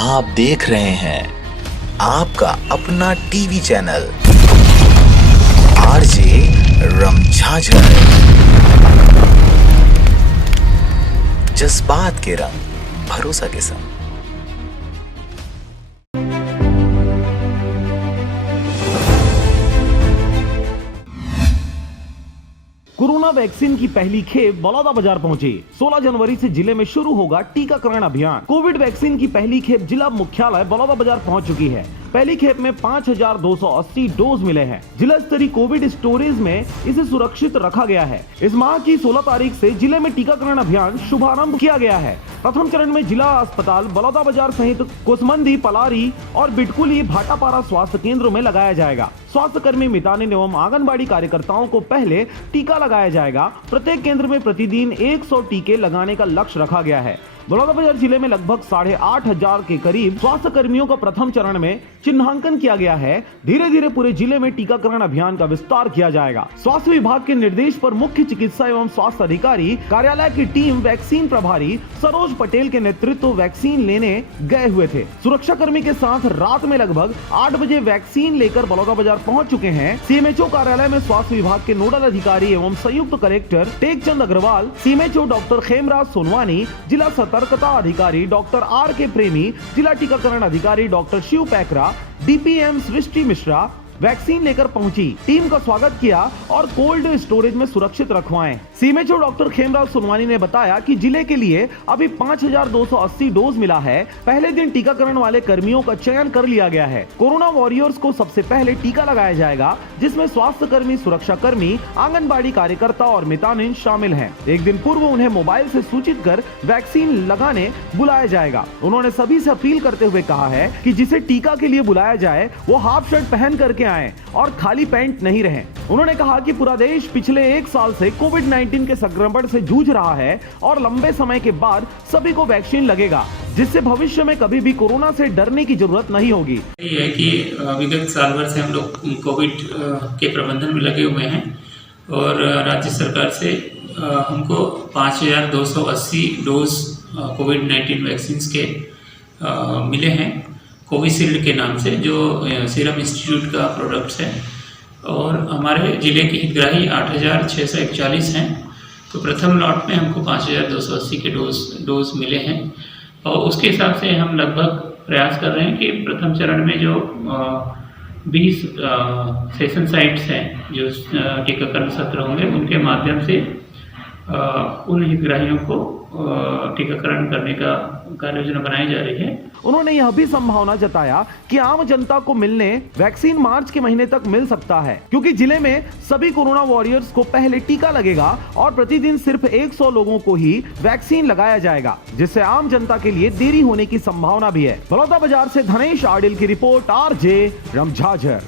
आप देख रहे हैं आपका अपना टीवी चैनल आरजे रमझाझर। जज्बात के रंग, भरोसा के संग। कोरोना वैक्सीन की पहली खेप बलौदाबाजार पहुंची। 16 जनवरी से जिले में शुरू होगा टीकाकरण अभियान। कोविड वैक्सीन की पहली खेप जिला मुख्यालय बलौदाबाजार पहुंच चुकी है। पहली खेप में 5280 डोज मिले हैं। जिला स्तरीय कोविड स्टोरेज में इसे सुरक्षित रखा गया है। इस माह की 16 तारीख से जिले में टीकाकरण अभियान शुभारंभ किया गया है। प्रथम चरण में जिला अस्पताल बलौदाबाजार सहित कोसमंदी, पलारी और बिटकुली, भाटापारा स्वास्थ्य केंद्रों में लगाया जाएगा। स्वास्थ्य कर्मी, मितानिन एवं आंगनबाड़ी कार्यकर्ताओं को पहले टीका लगाया जाएगा। प्रत्येक केंद्र में प्रतिदिन 100 टीके लगाने का लक्ष्य रखा गया है। बलौदाबाजार जिले में लगभग 8500 के करीब स्वास्थ्य कर्मियों का प्रथम चरण में चिन्हांकन किया गया है। धीरे धीरे पूरे जिले में टीकाकरण अभियान का विस्तार किया जाएगा। स्वास्थ्य विभाग के निर्देश पर मुख्य चिकित्सा एवं स्वास्थ्य अधिकारी कार्यालय की टीम वैक्सीन प्रभारी सरोज पटेल के नेतृत्व वैक्सीन लेने गए हुए थे। सुरक्षा कर्मी के साथ रात में लगभग 8 बजे वैक्सीन लेकर बलौदाबाजार पहुंच चुके हैं। सीएमएचओ कार्यालय में स्वास्थ्य विभाग के नोडल अधिकारी एवं संयुक्त collector Tekchand Agrawal, CMHO doctor Khemraj Sonwani, जिला सतर्कता अधिकारी डॉक्टर आर.के. प्रेमी, जिला टीकाकरण अधिकारी doctor Shiv Paikra, DPM Srishti Mishra vaccine लेकर पहुंची। टीम का स्वागत किया और कोल्ड स्टोरेज में सुरक्षित रखवाएं। सीएमएचओ डॉक्टर खेमराज सोनवानी ने बताया कि जिले के लिए अभी 5280 डोज मिला है। पहले दिन टीकाकरण वाले कर्मियों का चयन कर लिया गया है। कोरोना वॉरियर्स को सबसे पहले टीका लगाया जाएगा, जिसमें स्वास्थ्य कर्मी, सुरक्षा कर्मी, आंगनबाड़ी कार्यकर्ता और मितानिन शामिल हैं। एक दिन पूर्व उन्हें मोबाइल से सूचित कर वैक्सीन लगाने बुलाया जाएगा। उन्होंने सभी से अपील करते हुए कहा है कि जिसे टीका के लिए बुलाया जाए वो हाफ शर्ट पहन करके आए और खाली पैंट नहीं रहे। उन्होंने कहा कि पूरा देश पिछले 1 साल से कोविड-19 के संक्रमण से जूझ रहा है और लंबे समय के बाद सभी को वैक्सीन लगेगा, जिससे भविष्य में कभी भी कोरोना से डरने की जरूरत नहीं होगी। ये है कि विगत साल भर से हम लोग कोविड के प्रबंधन में लगे हुए हैं और राज्य सरकार से हमको 5280 डोज कोविड-19 वैक्सीन के मिले हैं कोविशील्ड के नाम से, जो सीरम इंस्टीट्यूट का प्रोडक्ट्स है। और हमारे जिले के हितग्राही 8641 हैं। तो प्रथम लॉट में हमको 5280 के डोज मिले हैं और उसके हिसाब से हम लगभग प्रयास कर रहे हैं कि प्रथम चरण में जो 20 सेशन साइट्स हैं, जो टीकाकरण सत्र होंगे, उनके माध्यम से उन हितग्राहियों को टीकाकरण करने का कार्य योजना बनाई जा रही है। उन्होंने यह भी संभावना जताया कि आम जनता को मिलने वैक्सीन मार्च के महीने तक मिल सकता है, क्योंकि जिले में सभी कोरोना वॉरियर्स को पहले टीका लगेगा और प्रतिदिन सिर्फ 100 लोगों को ही वैक्सीन लगाया जाएगा, जिससे आम जनता के लिए देरी होने की संभावना भी है। बलौदाबाजार से धनेश आडिल की रिपोर्ट, आरजे रमझाझर।